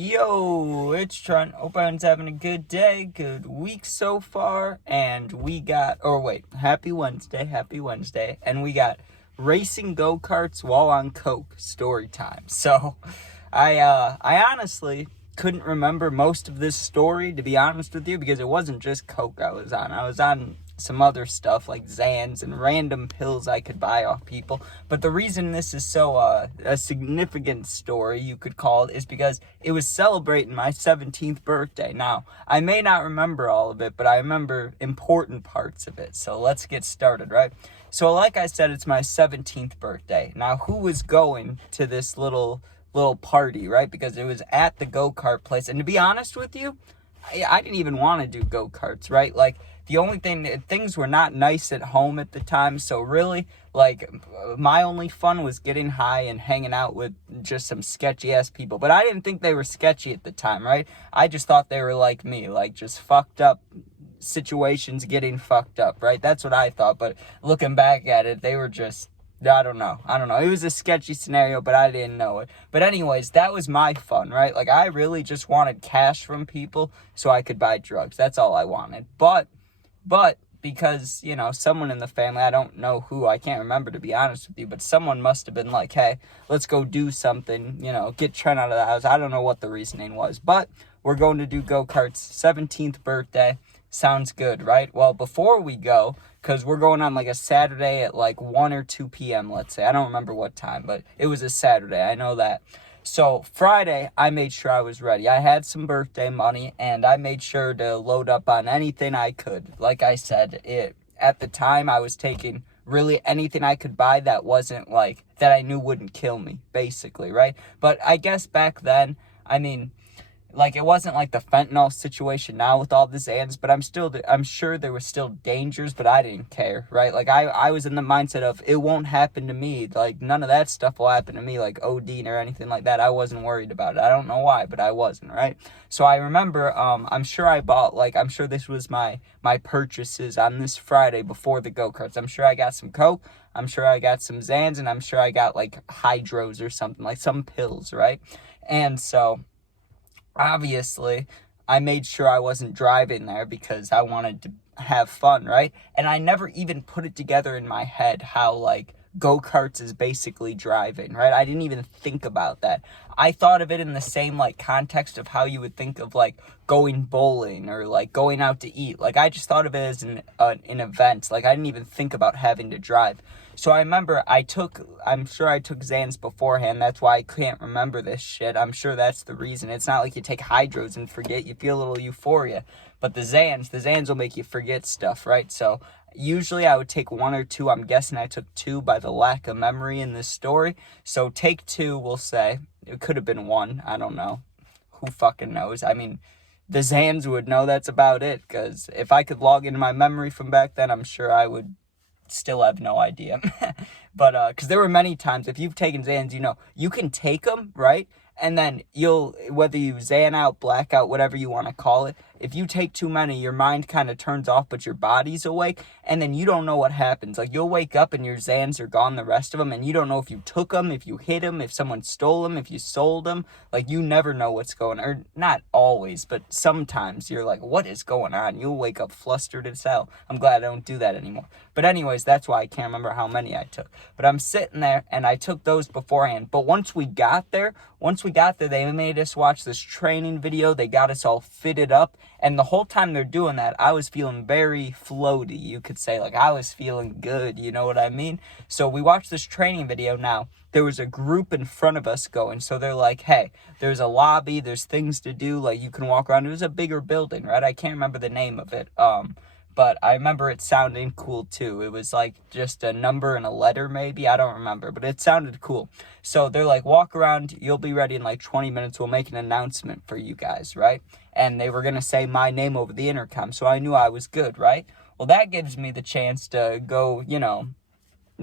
Yo, it's Trent. Hope everyone's having a good day, good week so far. And we got, happy Wednesday. And we got racing go-karts while on coke, story time. So, I honestly couldn't remember most of this story, to be honest with you, because it wasn't just coke I was on. I was on some other stuff like Xans and random pills I could buy off people. But the reason this is so a significant story, you could call it, is because it was celebrating my 17th birthday. Now, I may not remember all of it, but I remember important parts of it. So let's get started, right? So like I said, it's my 17th birthday. Now, who was going to this little party, right? Because it was at the go-kart place. And to be honest with you, I didn't even want to do go-karts, right? Like, the only things were not nice at home at the time, so really, like, my only fun was getting high and hanging out with just some sketchy-ass people. But I didn't think they were sketchy at the time, right? I just thought they were like me, like, just fucked up situations getting fucked up, right? That's what I thought, but looking back at it, they were just... I don't know. It was a sketchy scenario, but I didn't know it. But anyways, that was my fun, right? Like, I really just wanted cash from people so I could buy drugs. That's all I wanted. But because, someone in the family, I don't know who, I can't remember to be honest with you, but someone must have been like, hey, let's go do something, get Trent out of the house. I don't know what the reasoning was, but we're going to do go-karts, 17th birthday. Sounds good, right? Well, before we go, because we're going on like a Saturday at like 1 or 2 p.m., let's say. I don't remember what time, but it was a Saturday. I know that. So Friday, I made sure I was ready. I had some birthday money, and I made sure to load up on anything I could. Like I said, at the time, I was taking really anything I could buy that wasn't like, that I knew wouldn't kill me, basically, right? But I guess back then, like, it wasn't like the fentanyl situation now with all the Xans, but I'm sure there were still dangers, but I didn't care, right? Like, I was in the mindset of, it won't happen to me. Like, none of that stuff will happen to me, like ODing or anything like that. I wasn't worried about it. I don't know why, but I wasn't, right? So I remember, I'm sure this was my purchases on this Friday before the go-karts. I'm sure I got some coke, I'm sure I got some Xans, and I'm sure I got, like, hydros or something, like some pills, right? And so... obviously, I made sure I wasn't driving there because I wanted to have fun, right? And I never even put it together in my head how, like, go-karts is basically driving, right? I didn't even think about that. I thought of it in the same, like, context of how you would think of, like, going bowling or, like, going out to eat. Like, I just thought of it as an event. Like, I didn't even think about having to drive. So I remember I'm sure I took Xans beforehand. That's why I can't remember this shit. I'm sure that's the reason. It's not like you take hydros and forget. You feel a little euphoria. But the Xans will make you forget stuff, right? So usually I would take 1 or 2. I'm guessing I took 2 by the lack of memory in this story. So take 2, we'll say. It could have been 1. I don't know. Who fucking knows? I mean, the Xans would know that's about it. Because if I could log into my memory from back then, I'm sure I would still have no idea. But because there were many times, if you've taken Xans, you can take them, right? And then whether you Xan out, black out, whatever you want to call it, if you take too many, your mind kind of turns off, but your body's awake, and then you don't know what happens. Like, you'll wake up and your Xans are gone, the rest of them, and you don't know if you took them, if you hit them, if someone stole them, if you sold them. Like, you never know what's going on. Or not always, but sometimes you're like, what is going on? You'll wake up flustered as hell. I'm glad I don't do that anymore. But anyways, that's why I can't remember how many I took. But I'm sitting there, and I took those beforehand. But once we got there, they made us watch this training video. They got us all fitted up. And the whole time they're doing that, I was feeling very floaty, you could say. Like, I was feeling good, you know what I mean? So we watched this training video. Now, there was a group in front of us going. So they're like, hey, there's a lobby, there's things to do. Like, you can walk around. It was a bigger building, right? I can't remember the name of it. But I remember it sounding cool, too. It was, like, just a number and a letter, maybe. I don't remember, but it sounded cool. So they're like, walk around. You'll be ready in, like, 20 minutes. We'll make an announcement for you guys, right? And they were going to say my name over the intercom, so I knew I was good, right? Well, that gives me the chance to go,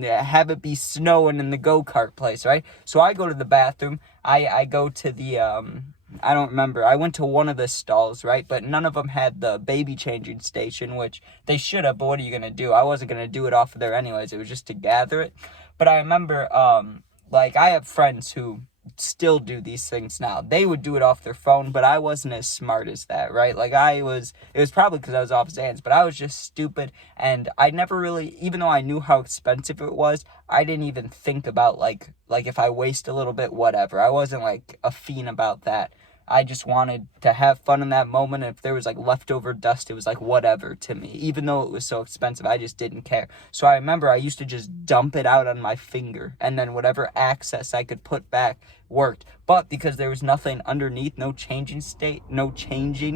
have it be snowing in the go-kart place, right? So I go to the bathroom. I go to the... I don't remember. I went to one of the stalls, right? But none of them had the baby changing station, which they should have, but what are you going to do? I wasn't going to do it off of there anyways. It was just to gather it. But I remember, I have friends who still do these things now. They would do it off their phone, but I wasn't as smart as that, right? Like it was probably because I was off Xans, but I was just stupid, and I never really, even though I knew how expensive it was, I didn't even think about like if I waste a little bit, whatever. I wasn't like a fiend about that. I just wanted to have fun in that moment. And if there was like leftover dust, it was like whatever to me. Even though it was so expensive, I just didn't care. So I remember I used to just dump it out on my finger, and then whatever access I could put back worked. But because there was nothing underneath, no changing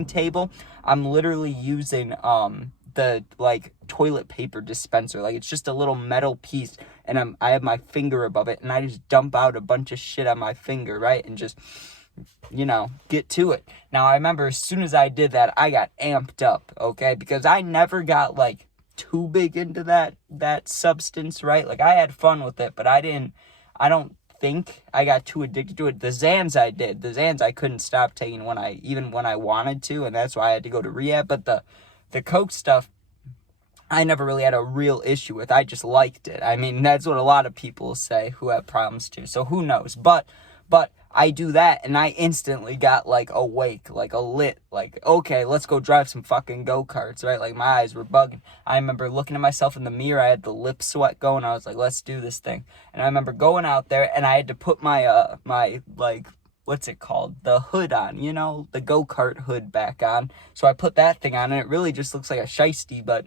table, I'm literally using the like toilet paper dispenser. Like it's just a little metal piece, and I have my finger above it, and I just dump out a bunch of shit on my finger, right? And just get to it. Now, I remember as soon as I did that, I got amped up, okay? Because I never got, like, too big into that substance, right? Like, I had fun with it, but I don't think I got too addicted to it. The Xans I did. The Xans I couldn't stop taking even when I wanted to, and that's why I had to go to rehab. But the Coke stuff, I never really had a real issue with. I just liked it. I mean, that's what a lot of people say who have problems too. So who knows? But I do that, and I instantly got, like, awake, like, a lit, like, okay, let's go drive some fucking go-karts, right? Like, my eyes were bugging. I remember looking at myself in the mirror. I had the lip sweat going. I was like, let's do this thing. And I remember going out there, and I had to put my, like, what's it called? The hood on, the go-kart hood back on. So I put that thing on, and it really just looks like a shiesty, but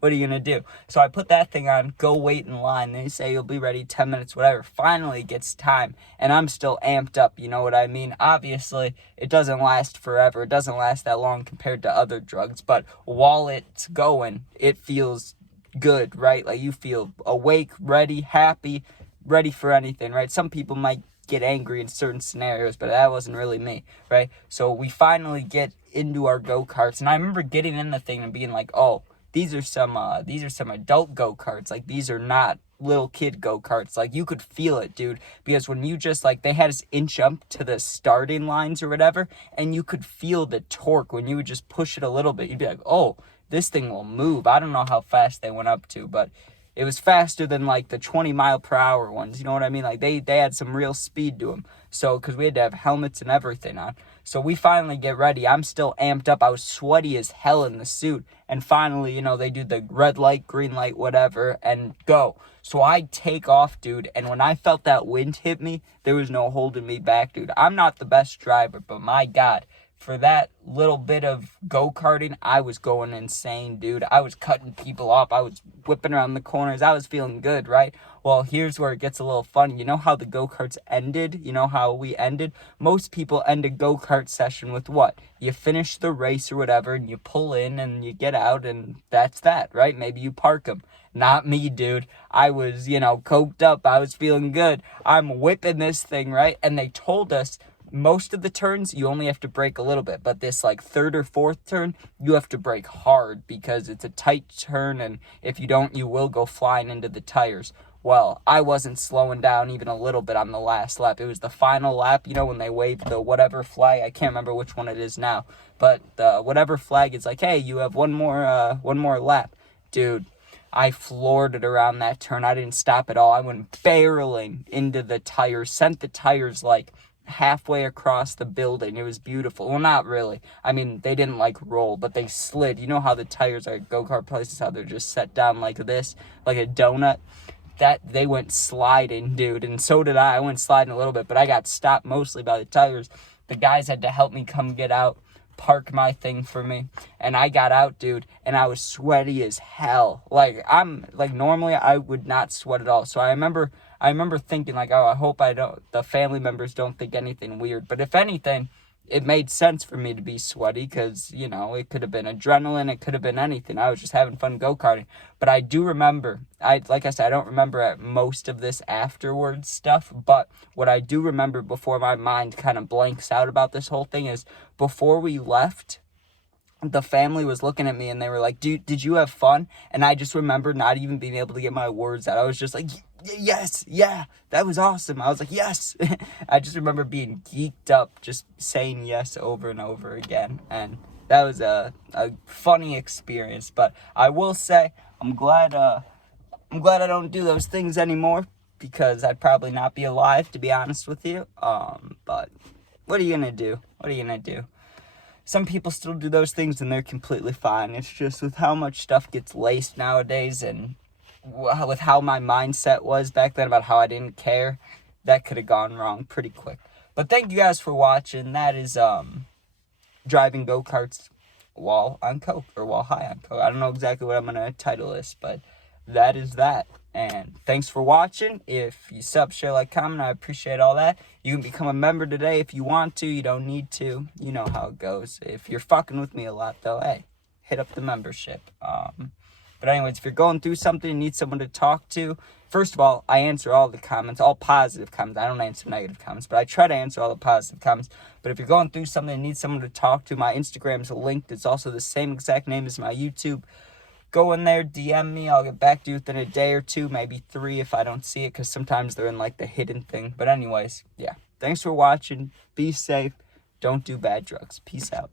what are you going to do? So I put that thing on, go wait in line. They say you'll be ready 10 minutes, whatever. Finally it gets time, and I'm still amped up, you know what I mean? Obviously, it doesn't last forever. It doesn't last that long compared to other drugs, but while it's going, it feels good, right? Like you feel awake, ready, happy, ready for anything, right? Some people might get angry in certain scenarios, but that wasn't really me, right? So we finally get into our go-karts, and I remember getting in the thing and being like, oh, these are some adult go-karts. Like, these are not little kid go-karts. Like, you could feel it, dude, because when you just, like, they had us inch up to the starting lines or whatever, and you could feel the torque when you would just push it a little bit. You'd be like, oh, this thing will move. I don't know how fast they went up to, but it was faster than, like, the 20-mile-per-hour ones. You know what I mean? Like, they had some real speed to them. So, because we had to have helmets and everything on. So, we finally get ready. I'm still amped up. I was sweaty as hell in the suit. And finally, they do the red light, green light, whatever, and go. So, I take off, dude. And when I felt that wind hit me, there was no holding me back, dude. I'm not the best driver, but my God, for that little bit of go-karting, I was going insane, dude. I was cutting people off. I was whipping around the corners. I was feeling good, right? Well, here's where it gets a little funny. You know how the go-karts ended? You know how we ended? Most people end a go-kart session with what? You finish the race or whatever, and you pull in, and you get out, and that's that, right? Maybe you park them. Not me, dude. I was, coked up. I was feeling good. I'm whipping this thing, right? And they told us most of the turns, you only have to brake a little bit, but this, like, third or fourth turn, you have to brake hard because it's a tight turn, and if you don't, you will go flying into the tires. Well, I wasn't slowing down even a little bit on the last lap. It was the final lap, when they waved the whatever flag. I can't remember which one it is now, but the whatever flag is like, hey, you have one more lap. Dude, I floored it around that turn. I didn't stop at all. I went barreling into the tires, sent the tires, like, halfway across the building. It was beautiful. Well, not really. I mean, they didn't, like, roll, but they slid. You know how the tires are at go-kart places, how they're just set down like this, like a donut? That they went sliding, dude, and so did I. I went sliding a little bit, but I got stopped mostly by the tires. The guys had to help me come get out, park my thing for me, and I got out, dude, and I was sweaty as hell. Like, normally I would not sweat at all. So I remember thinking, like, oh, I hope the family members don't think anything weird. But if anything, it made sense for me to be sweaty because, it could have been adrenaline. It could have been anything. I was just having fun go-karting. But I do remember, like I said, I don't remember most of this afterwards stuff. But what I do remember before my mind kind of blanks out about this whole thing is before we left, the family was looking at me and they were like, dude, did you have fun? And I just remember not even being able to get my words out. I was just like, yes, yeah, that was awesome. I was like, yes. I just remember being geeked up, just saying yes over and over again. And that was a funny experience. But I will say, I'm glad I don't do those things anymore. because I'd probably not be alive, to be honest with you. But what are you gonna do? What are you gonna do? Some people still do those things and they're completely fine. It's just with how much stuff gets laced nowadays and with how my mindset was back then about how I didn't care, that could have gone wrong pretty quick. But thank you guys for watching. That is driving go-karts while on coke, or while high on coke. I don't know exactly what I'm going to title this, but that is that. And thanks for watching. If you sub, share, like, comment, I appreciate all that. You can become a member today if you want to. You don't need to. You know how it goes. If you're fucking with me a lot, though, hey, hit up the membership. But anyways, if you're going through something and need someone to talk to, first of all, I answer all the comments, all positive comments. I don't answer negative comments, but I try to answer all the positive comments. But if you're going through something and need someone to talk to, my Instagram is linked. It's also the same exact name as my YouTube. Go in there, DM me. I'll get back to you within a day or two, maybe 3 if I don't see it, because sometimes they're in, like, the hidden thing. But anyways, yeah. Thanks for watching. Be safe. Don't do bad drugs. Peace out.